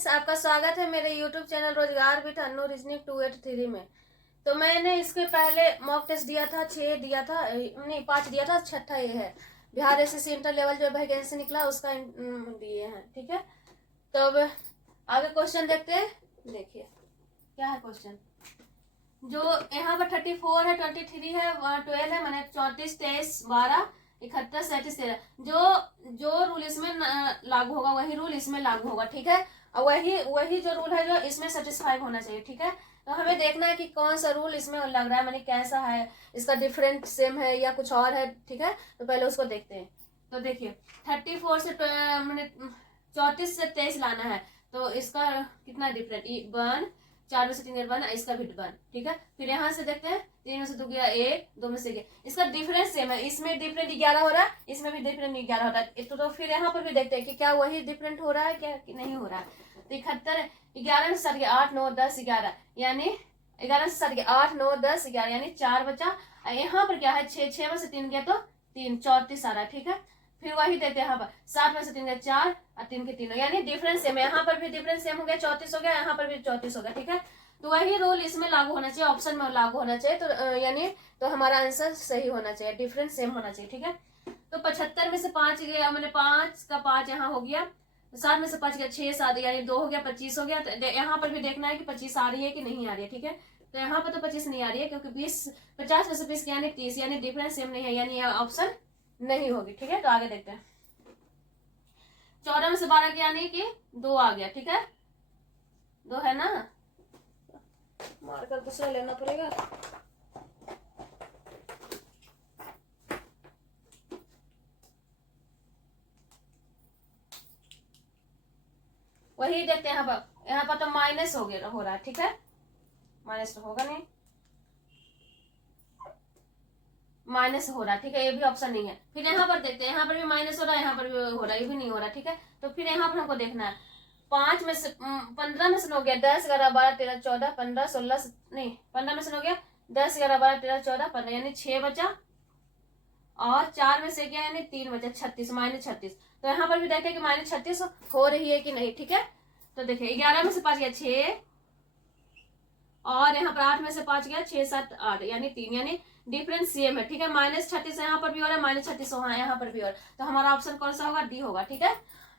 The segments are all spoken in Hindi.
फ्रेंड्स, आपका स्वागत है मेरे यूट्यूब चैनल रोजगार विद अन्नू रीजनिंग 283 में। तो मैंने इसके पहले मॉक टेस्ट दिया था, 6 दिया था, नहीं 5 दिया था, छठा ये है। बिहार एसएससी इंटर लेवल जो वैकेंसी निकला उसका दिए हैं। ठीक है, तो अब आगे क्वेश्चन देखते हैं। देखिए क्या है क्वेश्चन। जो यहाँ पर 34 है, 23 है, 12 है, मैंने 34, 23, 12, 71, 37, 13। जो रूल इसमें लागू होगा वही रूल इसमें लागू होगा। ठीक है, और वही जो रूल है जो इसमें सेटिस्फाई होना चाहिए। ठीक है, तो हमें देखना है कि कौन सा रूल इसमें लग रहा है, मैंने कैसा है, इसका डिफरेंट सेम है या कुछ और है। ठीक है, तो पहले उसको देखते हैं। तो देखिए 34 से मैंने 34 से 23 लाना है, तो इसका कितना डिफरेंट, 1, 4 में से 3 1, इसका भी 1। ठीक है, फिर यहाँ से देखते हैं 3 में से 2 गया 1, 2 में से गया, इसका डिफरेंस सेम है। इसमें डिफरेंट 11 हो रहा है, इसमें भी डिफरेंट 11 होता है। तो फिर यहाँ पर भी देखते हैं कि क्या वही डिफरेंट हो रहा है क्या कि नहीं हो रहा है। तो 71, 11 में से 7 गया 8, 9, 10, 11, यानी 11 से 7 गया 8, 9, 10, 11, यानी 4 बचा। यहाँ पर क्या है 6 में से 3 गया तो 3, 34 आ रहा है। ठीक है, फिर वही देते हैं यहाँ पर 7 में से 3 गया 4 और 3 के 3, यानी डिफरेंस सेम है। यहाँ पर भी डिफरेंस सेम हो गया, 34 हो गया, यहाँ पर भी 34 हो गया। ठीक है, तो वही रूल इसमें लागू होना चाहिए, ऑप्शन में लागू होना चाहिए। तो यानी तो हमारा आंसर सही होना चाहिए, डिफरेंस सेम होना चाहिए। ठीक है, तो 75 में से 5 गया, मैंने 5 का 5 यहाँ हो गया, 7 में से 5 गया 6, 7 यानी 2 हो गया, 25 हो गया। तो यहाँ पर भी देखना है कि 25 आ रही है कि नहीं आ रही है। ठीक है, तो यहाँ पर तो 25 नहीं आ रही है क्योंकि 50 में से 20 यानी 30, यानी डिफरेंस सेम नहीं है, यानी यह ऑप्शन नहीं होगी। ठीक है, तो आगे देखते हैं। 14 में से 12 यानी कि 2 आ गया। ठीक है, 2 है ना, मार्कर दूसरा लेना पड़ेगा। वही देखते हैं यहाँ पर तो माइनस हो गया, हो रहा है। ठीक है, माइनस तो होगा नहीं, माइनस हो रहा है। ठीक है, ये भी ऑप्शन नहीं है। फिर यहाँ पर देखते हैं, यहाँ पर भी माइनस हो रहा है, यहाँ पर भी हो रहा है, ये भी नहीं हो रहा। ठीक है, तो फिर यहाँ पर हमको देखना है 5 में से 15 में से 9 गया 10, 11, 12, 13, 14, 15, 16, नहीं 15 में से 9 गया 10, 11, 12, 13, 14, 15, यानी 6 बचा, और 4 में से गया यानी 3 बचा, 36, -36। तो यहाँ पर भी देखते हैं कि -36 हो रही है कि नहीं। ठीक है, तो देखिए 11 में से 5 गया 6, और यहाँ पर 8 में से 5 गया 6, 7, 8, यानी 3, यानी डिफरेंस सेम है। ठीक है, -36 यहाँ पर भी हो रहा है, -36 यहाँ पर भी हो रहा है। तो हमारा ऑप्शन कौन सा होगा, डी होगा। ठीक है,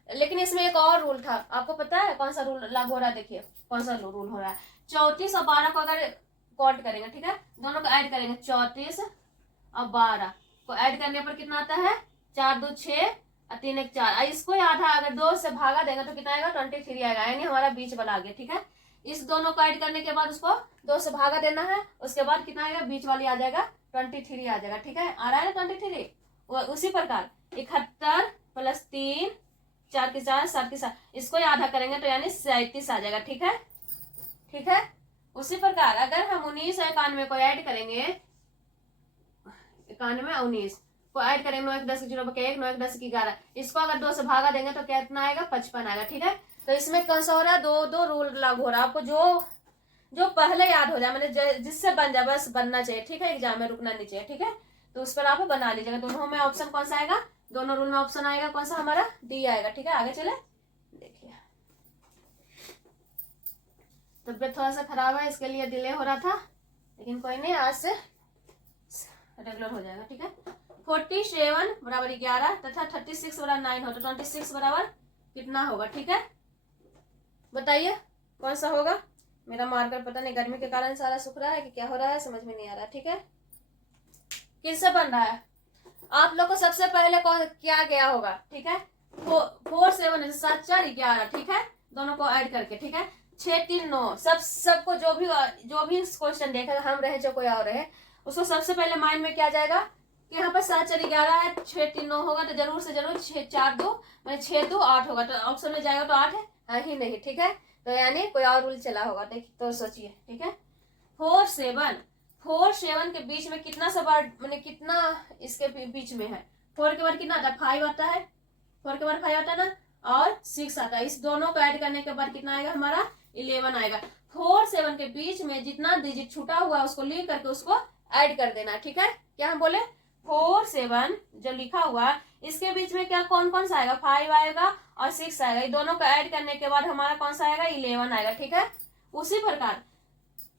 लेकिन इसमें एक और रूल था, आपको पता है कौन सा रूल लागू हो रहा है। देखिए कौन सा रूल हो रहा है। 34 और 12 को अगर काउंट करेंगे, ठीक है, दोनों को ऐड करेंगे, 34 और 12 को ऐड करने पर कितना आता है, 4 2 6 और 3 1 4। इसको आधा अगर 2 से भागा देंगे तो कितना आएगा, 23 आएगा, यानी हमारा बीच वाला आ गया। ठीक है, इस दोनों को ऐड करने के बाद उसको 2 से भागा देना है, उसके बाद कितना आएगा, बीच वाली आ जाएगा 23 आ जाएगा। ठीक है, आ रहा है ना 23। उसी प्रकार 71 + 3, 4 के 4, 7 के 7, इसको आधा करेंगे तो यानी 37 आ जाएगा। ठीक है, ठीक है, उसी प्रकार अगर हम 19 और 91 को ऐड करेंगे, 91 और 19 को ऐड करेंगे, 9 1 10 0 1, 9 1 10 11, इसको अगर 2 से भागा देंगे तो कितना आएगा, 55 आएगा। ठीक है, तो इसमें कौन सा हो रहा है, दो रूल लागू हो रहा है। आपको जो पहले याद हो जाए, मैंने जिससे बन जाए बस बनना चाहिए। ठीक है, एग्जाम में रुकना नहीं चाहिए। ठीक है, तो उस पर आप बना लीजिएगा। दोनों में ऑप्शन कौन सा आएगा, दोनों रूल में ऑप्शन आएगा कौन सा, हमारा डी आएगा। ठीक है, आगे चले। देखिए तबियत थोड़ा सा खराब है, इसके लिए डिले हो रहा था, लेकिन कोई नहीं, आज से रेगुलर हो जाएगा। ठीक है, 47 बराबर 11 तथा 36 बराबर 9 हो, तो 26 बराबर कितना होगा। ठीक है, बताइए कौन सा होगा। मेरा मार्कर पता नहीं गर्मी के कारण सारा सूख रहा है कि क्या हो रहा है, समझ में नहीं आ रहा। ठीक है, किससे बन रहा है, आप लोग को सबसे पहले कौन क्या गया होगा। ठीक है, 4 7 7 4 11। ठीक है, दोनों को ऐड करके। ठीक है, 6 3 9, सबको जो भी क्वेश्चन देखेगा, हम रहे जो कोई और रहे, उसको सबसे पहले माइंड में क्या जाएगा कि यहाँ पर 7 4 11 है, 6 3 9 होगा, तो जरूर से जरूर 6 4 2 6 2 8 होगा, तो ऑप्शन में जाएगा तो 8 है ही नहीं। ठीक है, तो यानी कोई और रूल चला होगा, देखिए तो सोचिए। ठीक है, 4 7 के बीच में कितना सा बार, मैंने कितना इसके बीच में है, 4 के बाद कितना आता है, 5 आता है, 4 के बाद 5 आता है ना, और 6 आता है। इस दोनों को ऐड करने के बाद कितना आएगा, हमारा 11 आएगा। 4 7 के बीच में जितना डिजिट छूटा हुआ है उसको लिख करके उसको ऐड कर देना। ठीक है, क्या हम बोले, 4 7 जो लिखा हुआ इसके बीच में क्या कौन कौन सा आएगा, 5 आएगा और 6 आएगा। ये दोनों को ऐड करने के बाद हमारा कौन सा आएगा, 11 आएगा। ठीक है, उसी प्रकार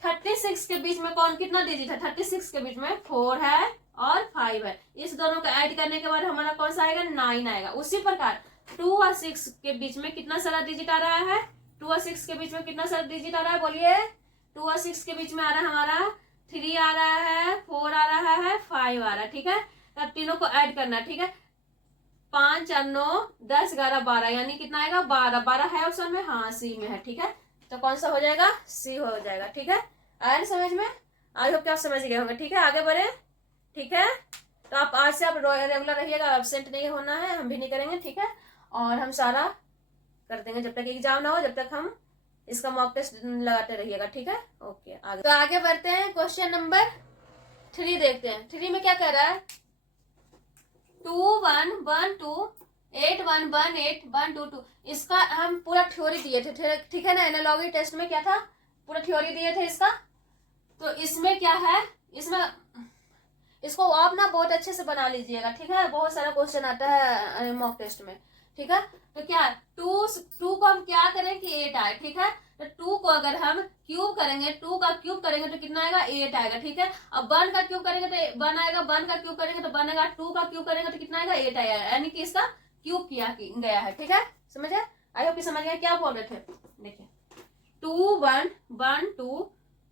36 के बीच में कौन कितना डिजिट है, 36 के बीच में 4 है और 5 है। इस दोनों को ऐड करने के बाद हमारा कौन सा आएगा, 9 आएगा। उसी प्रकार 2 और 6 के बीच में कितना सारा डिजिट आ रहा है, 2 और 6 के बीच में कितना सारा डिजिट आ रहा है, बोलिए। 2 और 6 के बीच में आ रहा है हमारा 3 आ रहा है, 4 आ रहा है, 5 आ रहा है। ठीक है, तब तीनों को ऐड करना है। ठीक है, 5 और 9 10 11 12 यानी कितना आएगा, 12। 12 है ऑप्शन में, हाँ सी में है। ठीक है, तो कौन सा हो जाएगा, सी हो जाएगा। ठीक है, आया ना समझ में, आई होप कि आप समझ गए होंगे। ठीक है, आगे बढ़े। ठीक है, तो आप आज से आप रेगुलर रहिएगा, एब्सेंट नहीं होना है, हम भी नहीं करेंगे। ठीक है, और हम सारा कर देंगे जब तक एग्जाम ना हो, जब तक हम इसका मॉक टेस्ट लगाते रहिएगा। ठीक है, ओके आगे। तो आगे बढ़ते हैं, क्वेश्चन नंबर 3 देखते हैं। 3 में क्या कह रहा है, 2 1 1 2 8 1 1 8 1 2 2। इसका हम पूरा थ्योरी दिए थे। ठीक है ना, एनालॉजी टेस्ट में क्या था, पूरा थ्योरी दिए थे इसका। तो इसमें क्या है, इसमें इसको आप ना बहुत अच्छे से बना लीजिएगा। ठीक है, बहुत सारा क्वेश्चन आता है मॉक टेस्ट में। ठीक है, तो क्या 2 को हम क्या करें कि 8 आए। ठीक है, तो 2 को अगर हम क्यूब करेंगे, 2 का क्यूब करेंगे तो कितना आएगा, 8 आएगा। ठीक है, अब 1 का क्यूब करेंगे तो 1 आएगा, 1 का क्यूब करेंगे तो 1 आएगा, 2 का क्यूब करेंगे तो कितना आएगा, 8 आएगा। यानी कि इसका क्यूब किया गया है। ठीक है, समझ गए, आई होप समझ गए क्या बोल रहे थे। देखिए 2 1 1 2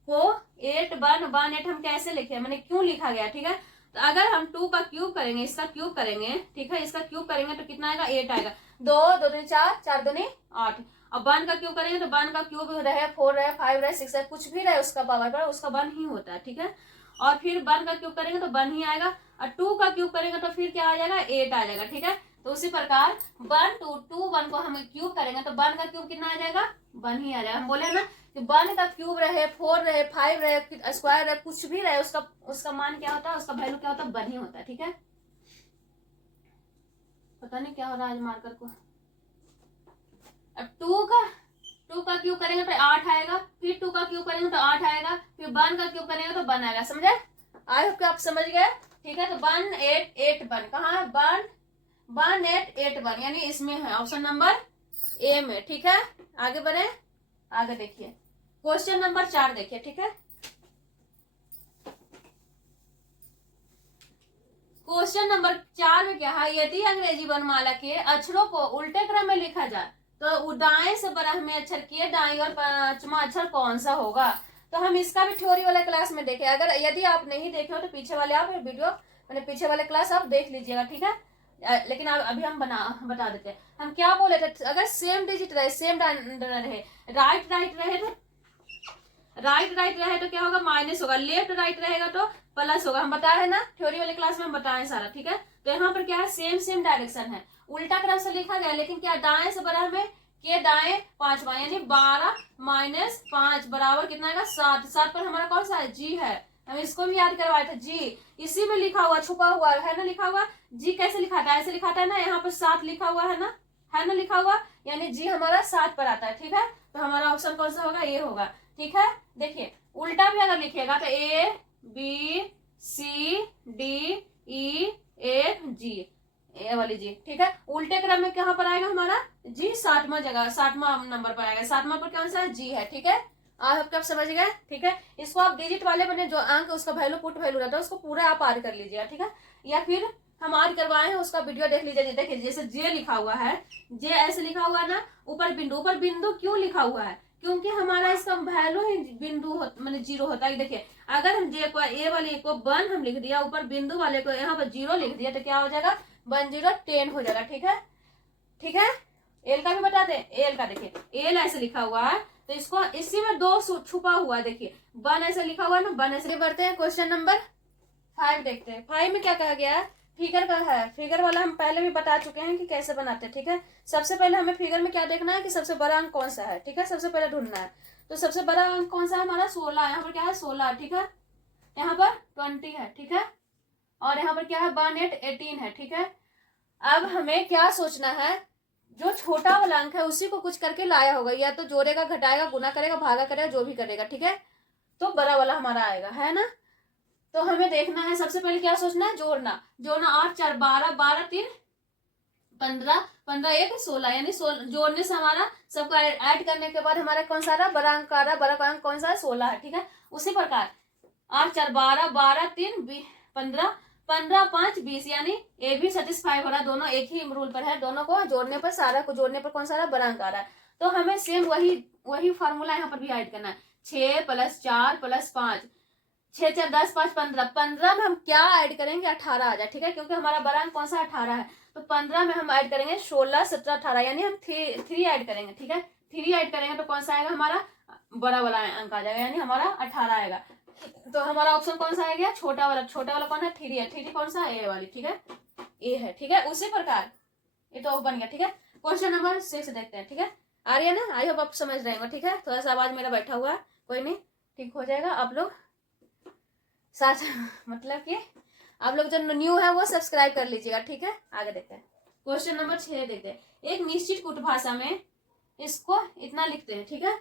को 8 1 1 8 हम कैसे लिखे, मैंने क्यों लिखा गया। ठीक है, तो अगर हम 2 का क्यूब करेंगे, इसका क्यूब करेंगे, ठीक है, इसका क्यूब करेंगे तो कितना आएगा, 8 आएगा। 2 2 दूनी 4 4 दूनी 8। अब 1 का क्यूब करेंगे तो 1 का क्यूब रहे 4 रहे 5 रहे 6 रहे कुछ भी रहे उसका पावर पर उसका 1 ही होता है। ठीक है, और फिर 1 का क्यूब करेंगे तो 1 ही आएगा, और 2 का क्यूब करेंगे तो फिर क्या आ जाएगा, 8 आ जाएगा। ठीक है, तो उसी प्रकार 1 2 2 1 को हम क्यूब करेंगे तो 1 का क्यूब कितना आ जाएगा, 1 ही आ जाएगा। हम बोले ना कि 1 का क्यूब रहे 4 रहे 5 रहे स्क्वायर रहे कुछ भी रहे उसका मान क्या होता है, उसका वैल्यू क्या होता है, 1 ही होता है। ठीक है, पता नहीं क्या हो रहा है आज मार्कर को। अब 2 का क्यूब करेंगे तो 8 आएगा, फिर 2 का क्यूब करेंगे तो 8 आएगा, फिर 1 का क्यूब करेंगे तो 1 आएगा। समझे, आई होप आप समझ गए। ठीक है, तो 1 8 8 1 कहाँ है, 1 1 8 8 1 यानी इसमें है ऑप्शन नंबर ए में। ठीक है, आगे बढ़े, आगे देखिए क्वेश्चन नंबर 4 देखिए। ठीक है, क्वेश्चन नंबर 4 में क्या है, यदि अंग्रेजी वर्णमाला के अक्षरों को उल्टे क्रम में लिखा जाए तो दाएं से बारहवें अक्षर के दाएं और 5वां अक्षर कौन सा होगा। तो हम इसका भी थ्योरी वाला क्लास में देखे, अगर यदि आप नहीं देखे हो तो पीछे वाले आप वीडियो मैंने पीछे वाले क्लास आप देख लीजिएगा। ठीक है, लेकिन अभी हम बता देते हैं। हम क्या बोले थे, अगर सेम डिजिट रहे, सेम रहे, राइट राइट रहे तो क्या होगा, माइनस होगा, लेफ्ट राइट रहेगा तो प्लस होगा। हम बताए हैं ना थ्योरी वाले क्लास में, हम बताए सारा। ठीक है, तो यहाँ पर क्या है, सेम डायरेक्शन है, उल्टा क्रम से लिखा गया, लेकिन क्या दाएं से बारहवें के दाएं 5वां यानी 12 माइनस 5 बराबर कितना आएगा, 7। 7 पर हमारा कौन सा है, जी है। हम इसको भी याद करवाए थे, जी इसी में लिखा हुआ छुपा हुआ है ना, लिखा हुआ जी कैसे लिखा था, ऐसे लिखा था ना, यहाँ पर 7 लिखा हुआ है ना लिखा हुआ, यानी जी हमारा 7 पर आता है। ठीक है, तो हमारा ऑप्शन कौन सा होगा, ये होगा। ठीक है, देखिए उल्टा भी अगर लिखिएगा तो A B C D E ए जी, ए वाली जी। ठीक है, उल्टे क्रम में कहाँ पर आएगा हमारा जी, 7वां जगह 7वां नंबर पर आएगा। 7वां पर कौन सा है, जी है। ठीक है, आप समझ गए। ठीक है, इसको आप डिजिट वाले बने जो अंक उसका वैल्यू पुट वैल्यू रहता है उसको पूरा आप आर कर लीजिएगा। ठीक है, या फिर हम आर करवाए हैं उसका वीडियो देख लीजिए। देखिए जैसे जे लिखा हुआ है, जे ऐसे लिखा हुआ है ना, ऊपर बिंदु क्यों लिखा हुआ है, क्योंकि हमारा इसका वैल्यू ही बिंदु मतलब 0 होता है। देखिए अगर हम जे को ए वाले को 1 हम लिख दिया, ऊपर बिंदु वाले को यहाँ पर 0 लिख दिया तो क्या हो जाएगा, 1 0 10 हो जाएगा। ठीक है, ठीक है, एल का भी बता दे, एल का देखिए एल ऐसे लिखा हुआ है तो इसको इसी में 2 छुपा हुआ है। देखिए 1 ऐसे लिखा हुआ है ना, 1 ऐसे। बढ़ते हैं क्वेश्चन नंबर 5 देखते हैं। 5 में क्या कहा गया है, फिगर का है। फिगर वाला हम पहले भी बता चुके हैं कि कैसे बनाते हैं। ठीक है, सबसे पहले हमें फिगर में क्या देखना है कि सबसे बड़ा अंक कौन सा है। ठीक है, सबसे पहले ढूंढना है। तो सबसे बड़ा अंक कौन सा है हमारा, 16। यहाँ पर क्या है 16। ठीक है, यहाँ पर 20 है। ठीक है, और यहाँ पर क्या है 1 8 18 है। ठीक है, अब हमें क्या सोचना है, जो छोटा वाला अंक है उसी को कुछ करके लाया होगा, या तो जोड़ेगा घटाएगा गुना करेगा भागा करेगा जो भी करेगा। ठीक है, तो बड़ा वाला हमारा आएगा, है ना। तो हमें देखना है सबसे पहले क्या सोचना है, जोड़ना। 8 4 12, 12 3 15, 15 1 16, यानी जोड़ने से हमारा सबको ऐड करने के बाद हमारा कौन सा रहा, बड़ा अंक आ रहा। बड़ा अंक कौन सा है, 16 है। ठीक है, उसी प्रकार 8 4 12, 12 3 15, 15 5 20, यानी ए भी सेटिस्फाई हो रहा है, दोनों एक ही रूल पर है, दोनों को जोड़ने पर, सारा को जोड़ने पर कौन सा रहा, बड़ा अंक आ रहा है। तो हमें सेम वही फॉर्मूला यहाँ पर भी ऐड करना है। 6 + 4 + 5, 6 4 10 5 15, 15 में हम क्या ऐड करेंगे, 18 आ जाए। ठीक है, क्योंकि हमारा बड़ा अंक कौन सा 18 है, तो 15 में हम ऐड करेंगे 16 17 18, यानी हम 3 ऐड करेंगे। ठीक है, 3 ऐड करेंगे तो कौन सा आएगा, हमारा बड़ा वाला अंक आ जाएगा, यानी हमारा 18 आएगा। तो हमारा ऑप्शन कौन सा आ गया, छोटा वाला कौन है, 3 है। 3 कौन सा, ए वाली। ठीक है, ए है। ठीक है, उसी प्रकार ये तो बन गया। ठीक है, क्वेश्चन नंबर 6 देखते हैं। ठीक है, आ रही है ना, आई होप आप समझ रहे हैं। ठीक है, थोड़ा सा आवाज मेरा बैठा हुआ है, कोई नहीं, ठीक हो जाएगा। आप लोग साथ मतलब कि आप लोग जो न्यू है वो सब्सक्राइब कर लीजिएगा। ठीक है, आगे देखते हैं। क्वेश्चन नंबर 6 देखते हैं। एक निश्चित कूट भाषा में इसको इतना लिखते हैं। ठीक है,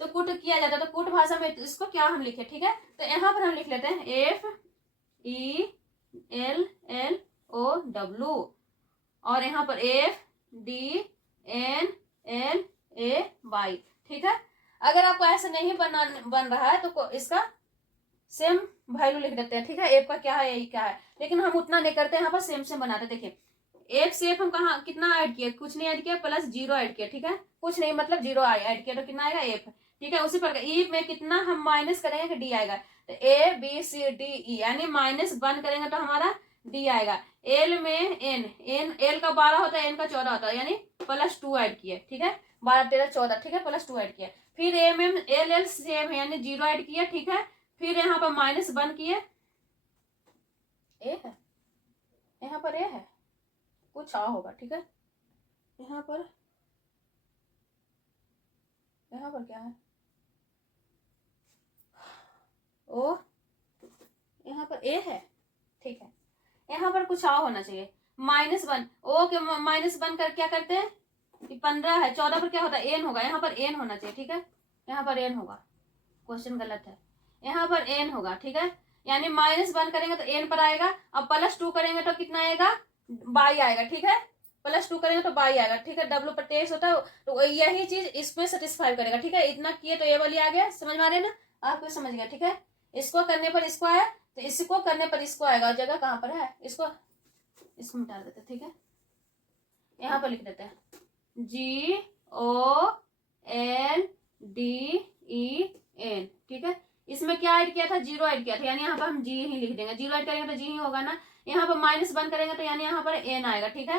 तो कूट किया जाता है, तो कूट भाषा में इसको क्या हम लिखे। ठीक है, तो यहाँ पर हम लिख लेते हैं FELLOW, और यहाँ पर FDNLAY। ठीक है, अगर आपको ऐसा नहीं बन रहा है तो इसका सेम वैल्यू लिख देते हैं। ठीक है, एफ का क्या है, ए क्या है, लेकिन हम उतना नहीं करते, यहाँ पर सेम बनाते। देखिए एक से एफ हम कहा कितना ऐड किया, कुछ नहीं ऐड किया, +0 ऐड किया। ठीक है, कुछ नहीं मतलब 0 ऐड किया, तो कितना आएगा, एफ। ठीक है, उसी प्रकार ई में कितना हम माइनस करेंगे कि डी आएगा, तो ABCDE, यानी -1 करेंगे तो हमारा डी आएगा। एल में एल का 12 होता है, एन का 14 होता है, यानी +2 ऐड किए। ठीक है, 12 13 14, ठीक है, +2 ऐड किया। फिर एम एल सेम है, यानी 0 ऐड किया। ठीक है, फिर यहाँ पर -1 किए, ए है, यहाँ पर ए है, कुछ आ होगा। ठीक है, यहाँ पर क्या है, ओ यहाँ पर ए है। ठीक है, यहाँ पर कुछ आ होना चाहिए, -1, ओ के -1 कर क्या करते हैं, 15 है, 14 पर क्या होता है, एन होगा, यहाँ पर एन होना चाहिए। ठीक है, यहाँ पर एन होगा, क्वेश्चन गलत है, यहाँ पर एन होगा। ठीक है, यानी -1 करेंगे तो एन पर आएगा, अब +2 करेंगे तो कितना आएगा, बाई आएगा। ठीक है, +2 करेंगे तो बाई आएगा। ठीक है, W पर 23 होता है, तो यही चीज इसमें सेटिस्फाई करेगा। ठीक है, इतना किए तो ये वाली आ गया, समझ में आ रही है ना, आपको समझ गया। ठीक है, इसको करने पर इसको आया, तो इसको करने पर इसको आएगा, जगह कहाँ पर है, इसको मिटा देते। ठीक है, यहाँ पर लिख देते हैं GOLDEN। ठीक है, इसमें क्या ऐड किया था, 0 ऐड किया था, यानी यहाँ पर हम जी ही लिख देंगे। 0 ऐड करेंगे तो जी ही होगा ना, यहाँ पर -1 करेंगे तो यानी यहाँ पर एन आएगा। ठीक है,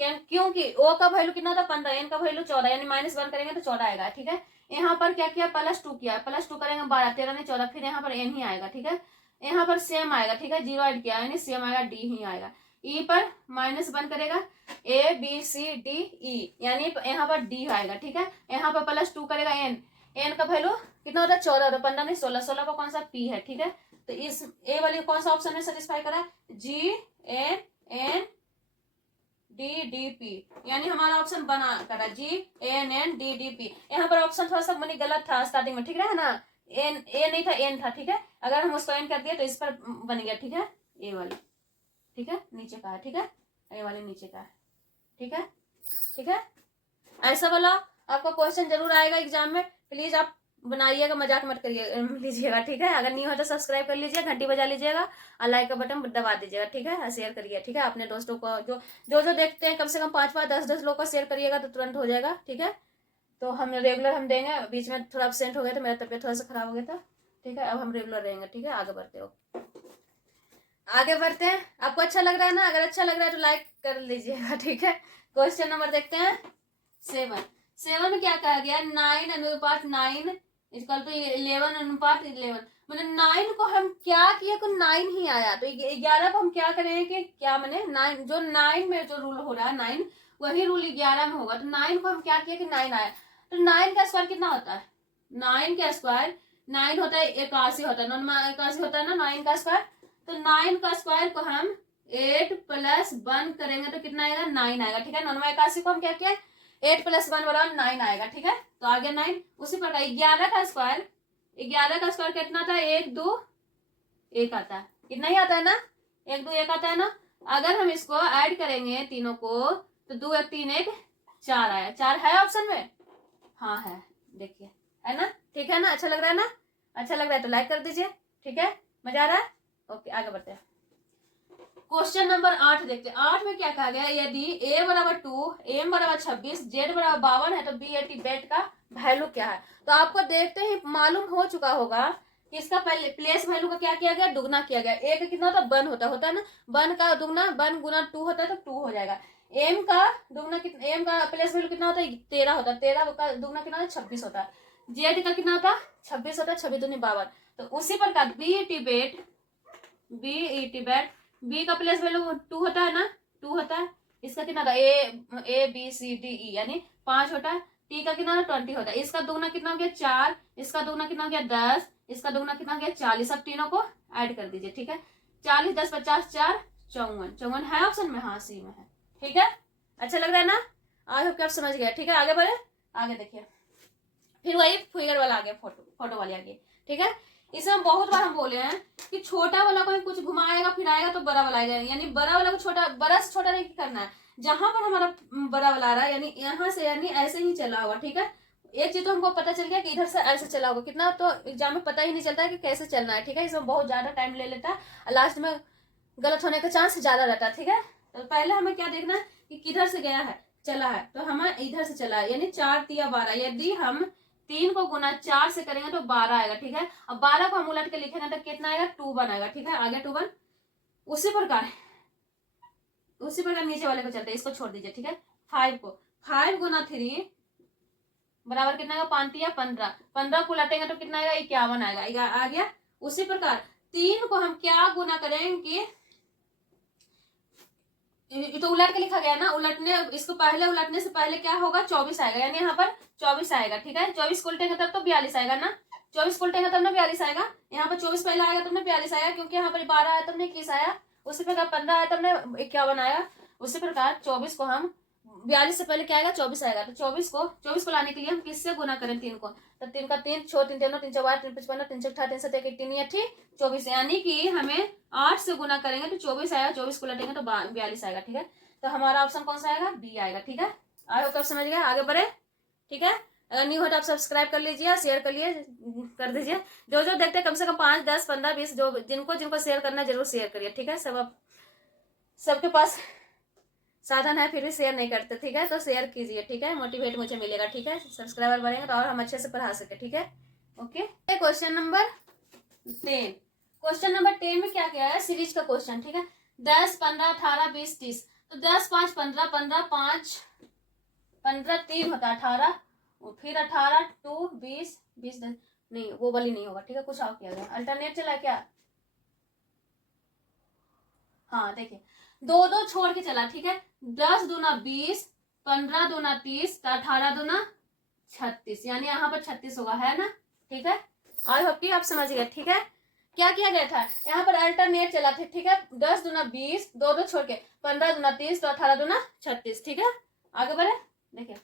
क्योंकि ओ का वैल्यू कितना था, 15, एन का वैल्यू 14, यानी -1 करेंगे तो 14 आएगा। ठीक है, यहाँ पर क्या किया, +2 किया, +2 करेंगे 12 13 नहीं 14, फिर यहाँ पर एन ही आएगा। ठीक है, यहाँ पर सेम आएगा। ठीक है, 0 ऐड किया, यानी सेम आएगा, डी ही आएगा। ई पर -1 करेगा, ABCDE, यानी यहाँ पर डी आएगा। ठीक है, यहाँ पर +2 करेगा, एन का वैल्यू कितना होता है, 14 होता है, 15 नहीं 16, 16 का कौन सा, पी है। ठीक है, तो इस ए वाली कौन सा ऑप्शन में सेटिस्फाई करा, GNNDDP, यानी हमारा ऑप्शन बना करा GNNDDP। यहाँ पर ऑप्शन थोड़ा सा मनी गलत था स्टार्टिंग में, ठीक है ना, एन ए नहीं था, एन था। ठीक है, अगर हम उसको एन कर दिए तो इस पर बन गया। ठीक है, ए वाली, ठीक है, नीचे का है। ठीक है, ए वाले नीचे का है। ठीक है, ठीक है, ऐसा वाला आपका क्वेश्चन जरूर आएगा एग्जाम में, प्लीज आप बनाइएगा, मजाक मत करिए लीजिएगा। ठीक है, अगर नहीं हो तो सब्सक्राइब कर लीजिए, घंटी बजा लीजिएगा, और लाइक का बटन दबा दीजिएगा। ठीक है, शेयर करिए। ठीक है, अपने दोस्तों को जो देखते हैं, कम से कम 5 10 लोग का शेयर करिएगा तो तुरंत हो जाएगा। ठीक है, तो हम रेगुलर हम देंगे, बीच में थोड़ा एब्सेंट हो गया था, मेरा तबियत थोड़ा सा खराब हो गया था। ठीक है, अब हम रेगुलर रहेंगे। ठीक है, आगे बढ़ते हो, आगे बढ़ते हैं। आपको अच्छा लग रहा है ना, अगर अच्छा लग रहा है तो लाइक कर लीजिएगा। ठीक है, क्वेश्चन नंबर देखते हैं 7 में क्या कहा गया, 9:9 = 11:11, मतलब 9 को हम क्या किया, को 9 ही आया, तो 11 को हम क्या करेंगे कि क्या मैंने 9, जो 9 में जो रूल हो रहा है 9, वही रूल 11 में होगा। तो 9 को हम क्या किया कि 9 आया, तो 9 का स्क्वायर कितना होता है, 9 का स्क्वायर 9 होता है, 81 होता है, 81 होता है ना 9 का स्क्वायर। तो 9 का स्क्वायर को हम 8 + 1 करेंगे तो कितना आएगा, 9 आएगा। ठीक है, 81 को हम क्या किया, 8 + 1 = 9 आएगा। ठीक है, तो आ गया 9। उसी प्रकार 11 का स्क्वायर कितना था, 1 2 1 आता है, कितना ही आता है ना, 1 2 1 आता है ना। अगर हम इसको ऐड करेंगे तीनों को तो 2 1 3 1 4 आया। 4 है ऑप्शन में, हाँ है, देखिए है ना, ठीक है ना, अच्छा लग रहा है ना, अच्छा लग रहा है तो लाइक कर दीजिए, ठीक है, मजा आ रहा है। ओके आगे बढ़ते हैं। क्वेश्चन नंबर 8 देखते हैं। 8 में क्या कहा गया, यदि a बराबर 2, m बराबर 26, z बराबर 52 है तो b80 बेट का वैल्यू क्या है। तो आपको देखते ही मालूम हो चुका होगा कि इसका पहले प्लेस वैल्यू का क्या किया गया, दुगना किया गया। a का कितना होता है, 1 होता है ना, 1 का दुगना 1 गुना 2 होता है तो 2 हो जाएगा। m का दुगना कितना, m का प्लेस वैल्यू कितना होता है, 13 होता है, 13 का दुगना कितना होता है, 26 होता है। z का कितना होता है, 26 होता है, 26 दूनी 52। तो उसी प्रकार b80 बेट बी का प्लेस वैल्यू 2 होता है ना, 2 होता है। इसका कितना था, A B C D E यानी 5 होता है। टी का कितना 20 होता है। इसका दुगना कितना हो गया 4, इसका दुगना कितना हो गया 10, इसका दुगना कितना हो गया 40। अब तीनों को ऐड कर दीजिए, ठीक है। 40 10 50 4 54, 54 है ऑप्शन में, हाँ सी में है, ठीक है। अच्छा लग रहा है ना, आई होप कि आप समझ गए, ठीक है। आगे बढ़े, आगे देखिए, फिर वही फिगर वाला आ गया, फोटो वाले आ गए, ठीक है। इसमें बहुत बार हम बोले हैं कि छोटा वाला कोई कुछ घुमाएगा फिर आएगा तो बड़ा वाला आएगा, यानी बड़ा वाला को छोटा, बड़ा से छोटा नहीं करना है। जहां पर हमारा बड़ा वाला आ रहा है यानी यहाँ से, यानी ऐसे ही चला होगा, ठीक है। एक चीज तो हमको पता चल गया कि इधर से ऐसे चला होगा, कितना तो एग्जाम में पता ही नहीं चलता है कि कैसे चलना है, ठीक है। इसमें बहुत ज्यादा टाइम ले लेता है और लास्ट में गलत होने का चांस ज्यादा रहता है, ठीक है। तो पहले हमें क्या देखना है कि किधर से गया है, चला है, तो हमें इधर से चला है, यानी 4 3 12। यदि हम 3 को गुना 4 से करेंगे तो 12 आएगा, ठीक है। अब 12 को हम उलट के लिखेंगे तो कितना आएगा, 2 1 आएगा, ठीक है। आगे 2 1। उसी प्रकार नीचे वाले को चलते हैं, इसको छोड़ दीजिए, ठीक है। 5 को 5 गुना 3 बराबर कितना आएगा, 5 या 15। 15 को उलटेंगे तो कितना आएगा, 51 आएगा, आ गया। उसी प्रकार 3 को हम क्या गुना करेंगे, तो उलट के लिखा गया ना, उलटने, इसको पहले उलटने से पहले क्या होगा, 24 आएगा, यानी यहाँ पर 24 आएगा, ठीक है। 24 को उल्टेंगे तब तो 42 आएगा ना, 24 को उल्टेंगे तब ना 42 आएगा। यहाँ पर 24 पहले आएगा तब ना 42 आएगा, क्योंकि यहाँ पर 12 आया तब ना 21 आया। उसी प्रकार 15 आया तब ना 51 आया। उसी प्रकार 24 को हम 42 से पहले क्या आएगा, 24 आएगा। तो 24 को लाने के लिए हम किससे गुना करें, 3 को, तो 3 का 3 छो 3 3 3 4 3 5 3 6 3 7 1 3 8 24, यानी कि हमें 8 से गुना करेंगे तो 24 आएगा, 24 को लटेंगे तो 42 आएगा, ठीक है। तो हमारा ऑप्शन कौन सा आएगा, बी आएगा, ठीक है। आई होप आप समझ गए, आगे बढ़े, ठीक है। अगर न्यू हो तो आप सब्सक्राइब कर लीजिए, शेयर कर दीजिए। जो देखते हैं कम से कम 5 10 15 20, जो जिनको शेयर करना है जरूर शेयर करिए, ठीक है। सबके पास साधन है फिर भी शेयर नहीं करते, ठीक है। तो शेयर कीजिए, ठीक है, मोटिवेट मुझे मिलेगा, ठीक है। सब्सक्राइबर बढ़ेंगे तो और हम अच्छे से पढ़ा सके, ठीक है। Okay, question number 10। Question number 10 में क्या क्या है, सीरीज का क्वेश्चन, ठीक है। 10 15 18 20 30, तो 10 5 15 15 5 15 3 होता है 18, फिर 18 2 20 20 10, नहीं वो वाली नहीं होगा, ठीक है। कुछ और किया गया, अल्टरनेट चला क्या, हाँ देखिए 2 2 छोड़ के चला, ठीक है। 10 दूना 20, 15 दूना 30, 18 दूना 36, यानी यहाँ पर 36 होगा, है ना, ठीक है। आई होप कि आप समझ गए, ठीक है। क्या किया गया था, यहाँ पर अल्टरनेट चला था, ठीक है। 10 दूना 20, 2 2 छोड़ के 15 दूना 30, तो 18 दूना 36, ठीक है। आगे बढ़े, देखिए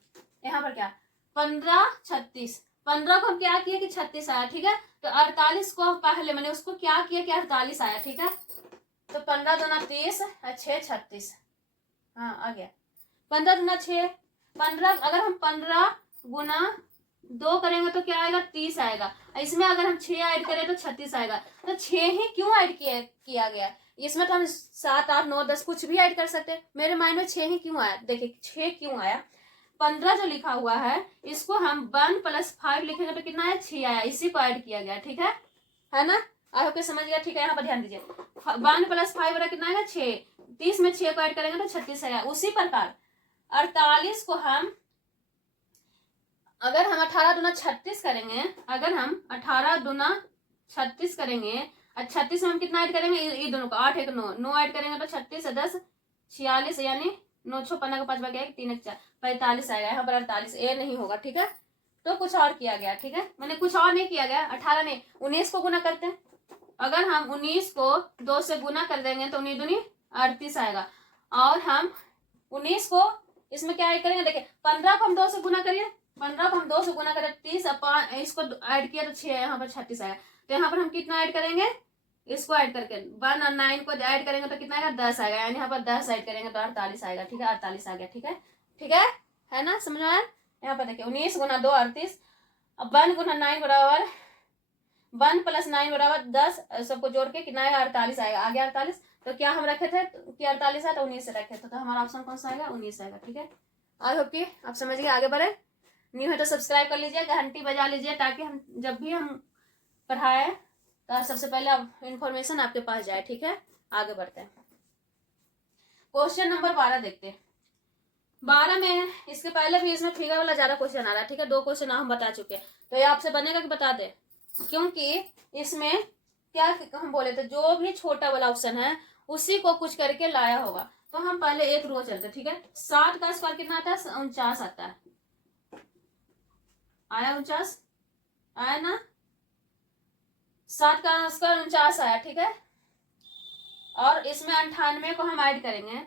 यहाँ पर क्या 15 36, 15 को हम क्या किए कि 36 आया, ठीक है। तो 48 को पहले मैंने उसको क्या किया कि 48 आया, ठीक है। तो 15 दूना 30, 6 36, हाँ आ गया। 15 दूना 6, 15, अगर हम 15 गुना 2 करेंगे तो क्या आएगा, 30 आएगा। इसमें अगर हम 6 ऐड करें तो 36 आएगा। तो 6 ही क्यों ऐड किया गया, इसमें तो हम 7 8 9 10 कुछ भी ऐड कर सकते हैं। मेरे माइंड में 6 ही क्यों आया, देखिए 6 क्यों आया, 15 जो लिखा हुआ है इसको हम 1 + 5 लिखेंगे तो कितना है, 6 आया, इसी को ऐड किया गया, ठीक है ना। आई होप समझ गया, ठीक है। यहाँ पर ध्यान दीजिए, 1 + 5 वाला कितना आएगा, 6, 30 में 6 को ऐड करेंगे तो 36 आएगा। उसी प्रकार 48 को हम, अगर हम 18 दूना 36 करेंगे, अगर हम 18 दूना 36 करेंगे और 36 में हम कितना ऐड करेंगे, ये दोनों को 8 1 9 9 ऐड करेंगे तो 36 10 46, यानी 9 6 15 का 5 बाकी 3 1 4 45 आएगा। यहाँ पर 48 ए नहीं होगा, ठीक है। तो कुछ और किया गया, ठीक है, मैंने कुछ और नहीं किया गया। 18 नहीं, 19 को गुना करते हैं, अगर हम 19 को 2 से गुना कर देंगे तो 19 दूनी 38 आएगा। और हम 19 को इसमें क्या ऐड करेंगे, देखिए 15 को हम 2 से गुना करिए, 15 को हम 2 से गुना करें 30, इसको ऐड किया तो 6, यहाँ पर 36 आएगा। तो यहाँ पर हम कितना ऐड करेंगे, इसको ऐड करके 1 और 9 को ऐड करेंगे तो कितना आएगा 10 आएगा, यानी यहाँ पर 10 ऐड करेंगे तो 48 आएगा। ठीक है, 48 आ गया। ठीक है, ठीक है ना, समझ में आया। यहाँ पर देखिए 19 गुना 2 38, अब 1 गुना 9 बराबर 1 प्लस 9 बराबर 10, सबको जोड़ के कितना आएगा 48 आएगा। आ गया 48। तो क्या हम रखे थे कि 48 है तो 19 से रखे थे, तो हमारा ऑप्शन कौन सा आएगा 19 आएगा। ठीक है, आई होप कि आप समझ गए। आगे बढ़े, न्यू है तो सब्सक्राइब कर लीजिए, घंटी बजा लीजिए, ताकि हम जब भी हम पढ़ाए तो सबसे पहले इंफॉर्मेशन आपके पास जाए। ठीक है, आगे बढ़ते हैं। क्वेश्चन नंबर 12 देखते हैं। 12 में इसके पहले भी इसमें फिगर वाला ज्यादा क्वेश्चन आ रहा है। ठीक है, 2 क्वेश्चन हम बता चुके हैं, तो ये आपसे बनेगा कि बता दे, क्योंकि इसमें क्या हम बोले थे, जो भी छोटा वाला ऑप्शन है उसी को कुछ करके लाया होगा। तो हम पहले एक रो चलते। ठीक है, 60 का स्क्वायर कितना आता है 49 आता है। आया 49, आया ना, 60 का स्क्वायर 49 आया। ठीक है, और इसमें 98 को हम ऐड करेंगे,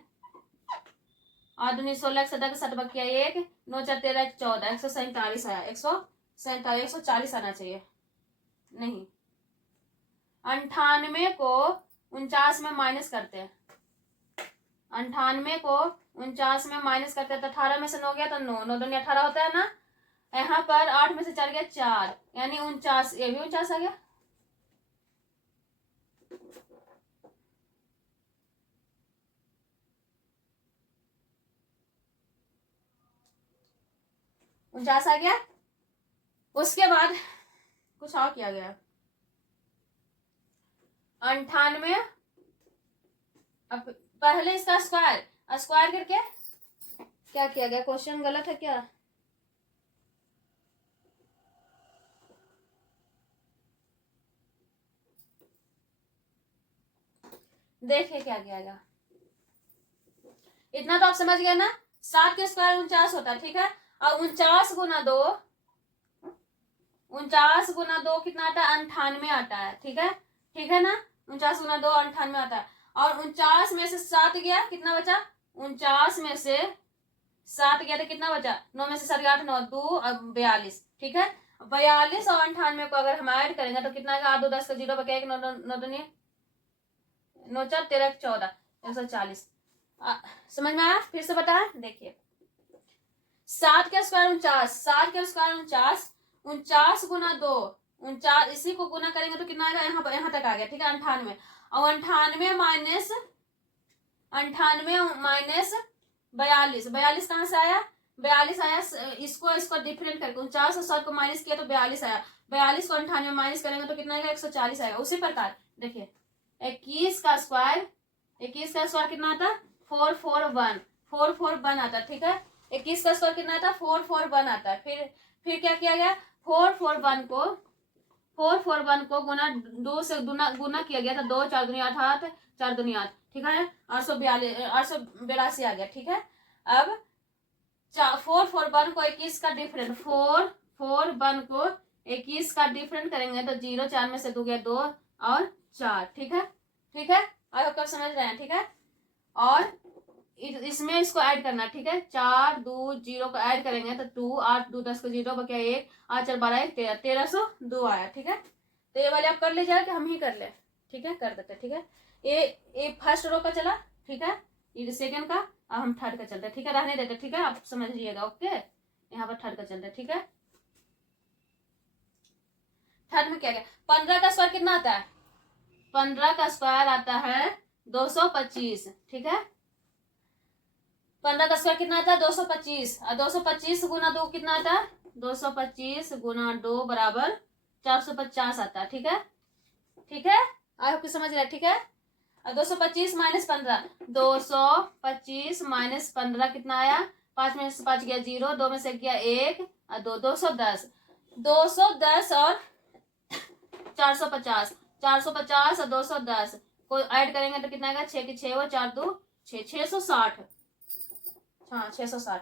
और 16 60 बकिया 1 9 4 13 14 147 आया। 147 140 आना चाहिए, नहीं 98 को 49 में माइनस करते हैं, 98 को 49 में माइनस करते हैं तो 18 में से 9 गया तो 9 9 दूनी 18 होता है ना। यहाँ पर 8 में से 4 गया 4, यानी 49, ये भी 49 आ गया। उनचास आ गया। उसके बाद कुछ और किया गया, 98, अब पहले इसका स्क्वायर करके क्या किया गया, क्वेश्चन गलत है क्या, देखिए क्या किया गया। इतना तो आप समझ गए ना, 7 के स्क्वायर 49 होता है। ठीक है, और 49 गुना 2, 49 गुना 2 कितना आता है 98 आता है। ठीक है, ठीक है ना, 49 गुना 2 98 आता है। और 49 में से 7 गया, कितना बचा, 49 में से 7 गया तो कितना बचा, 9 में से 7 8 9 2 42। ठीक है, 42 और 98 को अगर हम ऐड करेंगे तो कितना आएगा, 8 2 10 का 0 बचा 1 9 9 2 9 4 13 14 140। समझ में आया, फिर से बताया, देखिए 7 के स्क्वायर 49, 7 के स्क्वायर 49, 49 गुना 2 49, इसी को गुना करेंगे तो कितना आएगा, यहाँ तक आ गया। ठीक है, 98, और 98 माइनस 42, 42 कहाँ से आया, 42 आया, इसको डिफरेंट करके 49 और 7 को माइनस किया तो 42 आया। 42 को 98 माइनस करेंगे तो कितना आएगा 140 आएगा। उसी प्रकार देखिए 21 का स्क्वायर कितना आता है 441 आता है। ठीक है, 21 का स्क्वायर कितना आता है 441 आता है। फिर क्या किया गया, 441 को गुना 2 से गुना किया गया था, 2 4 दूनी 8 8 4 दूनी 8। ठीक है, 882 आ गया। ठीक है, अब 441 को 21 का डिफरेंट, 441 को 21 का डिफरेंट करेंगे तो 0 4 में से 2 गया 2 और 4। ठीक है, ठीक है, आई होप आप समझ रहे हैं। ठीक है, और इसमें इसको ऐड करना। ठीक है, 4 2 0 को ऐड करेंगे तो 2 8 2 10 को 0 बचा 1 8 4 12 1 13 1302 आया। ठीक है, तो ये वाले आप कर लीजिएगा कि हम ही कर ले। ठीक है, कर देते। ठीक है, ये फर्स्ट रो का चला। ठीक है, ये सेकंड का, अब हम थर्ड का चलते हैं। ठीक है, रहने देते। ठीक है, आप समझिएगा। ओके, यहाँ पर थर्ड का चलते हैं। ठीक है, थर्ड में क्या गया, 15 का स्क्वायर कितना आता है, 15 का स्क्वायर आता है 225। ठीक है, 15 का स्क्वायर कितना आता है 225, और 225 गुना 2 कितना आता है, 225 गुना 2 बराबर 450 आता है। ठीक है, ठीक है, आई होप समझ रहे। ठीक है, और 225 माइनस 15, 225 माइनस 15 कितना आया, 5 में से 5 गया 0, 2 में से गया 1 और 2 210 और 450 और 210 को ऐड करेंगे तो कितना आएगा, 6 की 6 वो 4 2 6 660। हाँ 660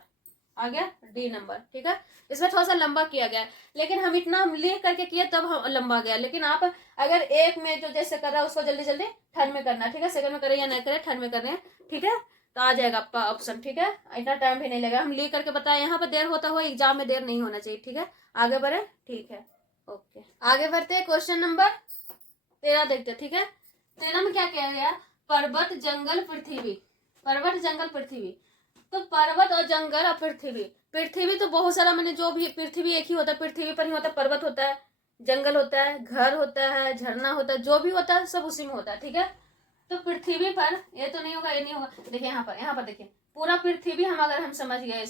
आ गया डी नंबर। ठीक है, इसमें थोड़ा सा लंबा किया गया, लेकिन हम इतना लिख करके किए तब हम लंबा गया। लेकिन आप अगर एक में जो जैसे कर रहा है उसको जल्दी जल्दी थर्ड में करना। ठीक है, सेकंड में करें या नहीं करें, थर्ड में कर रहे हैं। ठीक है, तो आ जाएगा आपका ऑप्शन। ठीक है, इतना टाइम भी नहीं लगेगा, हम लिख करके बताए, यहाँ पर देर होता हुआ एग्जाम में देर नहीं होना चाहिए। ठीक है, आगे बढ़े। ठीक है, ओके, आगे बढ़ते हैं। क्वेश्चन नंबर 13 देखते। ठीक है, 13 में क्या किया गया, पर्वत जंगल पृथ्वी, पर्वत जंगल पृथ्वी। तो पर्वत और जंगल और पृथ्वी, पृथ्वी तो बहुत सारा, मैंने जो भी पृथ्वी एक ही होता है, पृथ्वी पर ही होता है, पर्वत होता है, जंगल होता है, घर होता है, झरना होता है, जो भी होता है सब उसी में होता है, ठीक है। तो पृथ्वी पर ये तो नहीं होगा, ये नहीं होगा, देखिए यहाँ पर देखिए पूरा पृथ्वी हम, अगर हम समझ गए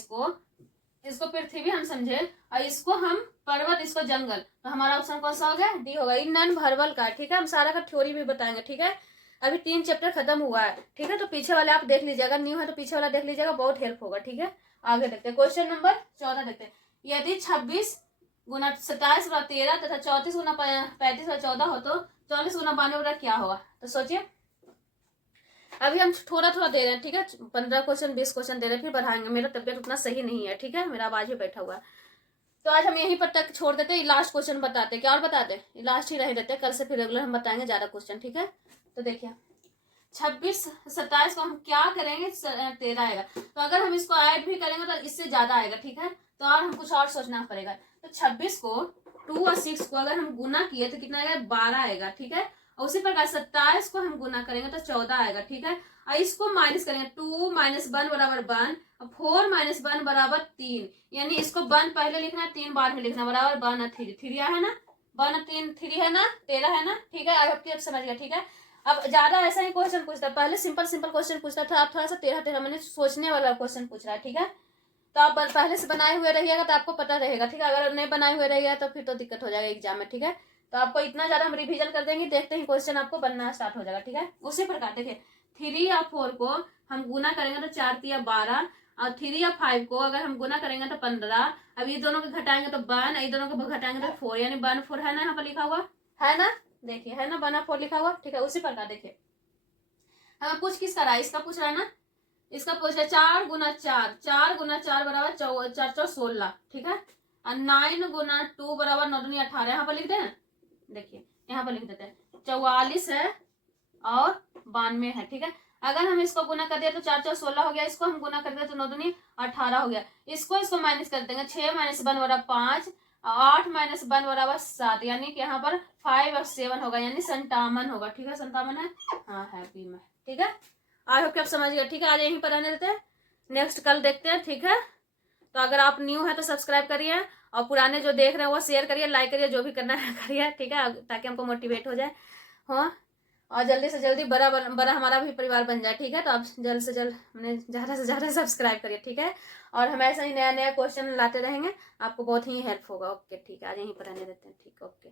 इसको पृथ्वी हम समझे और इसको हम पर्वत, इसको जंगल, तो हमारा ऑप्शन कौन सा हो गया, डी होगा, इन नन भरवल का, ठीक है। हम सारा का थ्योरी भी बताएंगे, ठीक है। अभी 3 चैप्टर खत्म हुआ है, ठीक है। तो पीछे वाले आप देख लीजिएगा, न्यू है तो पीछे वाला देख लीजिएगा, बहुत हेल्प होगा, ठीक है। आगे देखते हैं, क्वेश्चन नंबर 14 देखते हैं। यदि 26 गुना 27 बटा 13 तथा 34 गुना 35 बटा 14 हो तो 44 गुना 92 बटा क्या होगा। तो सोचिए, अभी हम थोड़ा थोड़ा दे रहे हैं, ठीक है। 15 क्वेश्चन 20 क्वेश्चन दे रहे हैं, फिर बढ़ाएंगे, मेरा तबियत उतना सही नहीं है, ठीक है, मेरा आवाज भी बैठा हुआ है। तो आज हम यहीं पर तक छोड़ देते हैं, लास्ट क्वेश्चन बताते हैं, क्या और बताते हैं, लास्ट ही रह देते हैं, कल से फिर रेगुलर हम बताएंगे ज्यादा क्वेश्चन, ठीक है। तो देखिए 26 27 को हम क्या करेंगे, 13 आएगा, तो अगर हम इसको ऐड भी करेंगे तो इससे ज्यादा आएगा, ठीक है। तो और हम कुछ और सोचना पड़ेगा। तो 26 को 2 और 6 को अगर हम गुना किए तो कितना आएगा, 12 आएगा, ठीक है। और उसी प्रकार 27 को हम गुना करेंगे तो 14 आएगा, ठीक है। और इसको माइनस करेंगे, 2 - 1 बराबर 1, 4 - 1 बराबर 3, यानी इसको 1 पहले लिखना है, 3 बाद में लिखना, बराबर 1 और 3, 3 है ना, 1 और 3 3 है ना, 13 है ना, ठीक है। आई होप कि आप समझ गए, ठीक है। अब ज्यादा ऐसा ही क्वेश्चन पूछता है, पहले सिंपल सिंपल क्वेश्चन पूछता था, अब थोड़ा सा 13 मैंने सोचने वाला क्वेश्चन पूछ रहा है, ठीक है। तो आप पहले से बनाए हुए रहिएगा तो आपको पता रहेगा, ठीक है। अगर नहीं बनाए हुए रहेगा तो फिर तो दिक्कत हो जाएगा एग्जाम में, ठीक है। तो आपको इतना ज्यादा हम रिवीजन कर देंगे, देखते ही क्वेश्चन आपको बनना स्टार्ट हो जाएगा, ठीक है। उसी प्रकार देखिए 3 या 4 को हम गुना करेंगे तो 4 × 3 = 12, और 3 या 5 को अगर हम गुना करेंगे तो 15। अब ये दोनों को घटाएंगे तो 1, ये दोनों को घटाएंगे तो 4, यानी 1 4 है ना, यहाँ पर लिखा हुआ है ना, देखिए है ना, 1 4 लिखा हुआ, ठीक है। उसी प्रकार देखिए हमें पूछ किसका रहा है, इसका पूछ रहा है ना, इसका पूछ रहा है 4 × 4, 4 × 4 बराबर 4 16, ठीक है। और 9 × 2 बराबर 9 दूनी 18, यहाँ पर लिख दे, देखिए यहाँ पर लिख देते हैं 44 है और 92 है, ठीक है। अगर हम इसको गुना कर दिया तो 4 4 16 हो गया, इसको हम गुना कर दिया तो 9 दूनी 18 हो गया, इसको माइनस कर देंगे, 6 - 1 बराबर 5, 8 - 1 बराबर 7, यानी कि यहाँ पर 5 और 7 होगा, यानी 57 होगा, ठीक है। 57 है, हाँ है बी में, ठीक है। आई होप कि आप समझ गए, ठीक है। आज यहीं पर रहने देते हैं, नेक्स्ट कल देखते हैं, ठीक है। तो अगर आप न्यू है तो सब्सक्राइब करिए, और पुराने जो देख रहे हैं वो शेयर करिए, लाइक करिए, जो भी करना है करिए, ठीक है, ताकि हमको मोटिवेट हो जाए, हाँ। और जल्दी से जल्दी बड़ा बड़ा हमारा भी परिवार बन जाए, ठीक है। तो आप जल्द से जल्द मैंने ज़्यादा से ज़्यादा सब्सक्राइब करिए, ठीक है। और हम ऐसा ही नया नया क्वेश्चन लाते रहेंगे, आपको बहुत ही हेल्प होगा, ओके ठीक है। आज यहीं पर रहने देते हैं, ठीक है, ओके।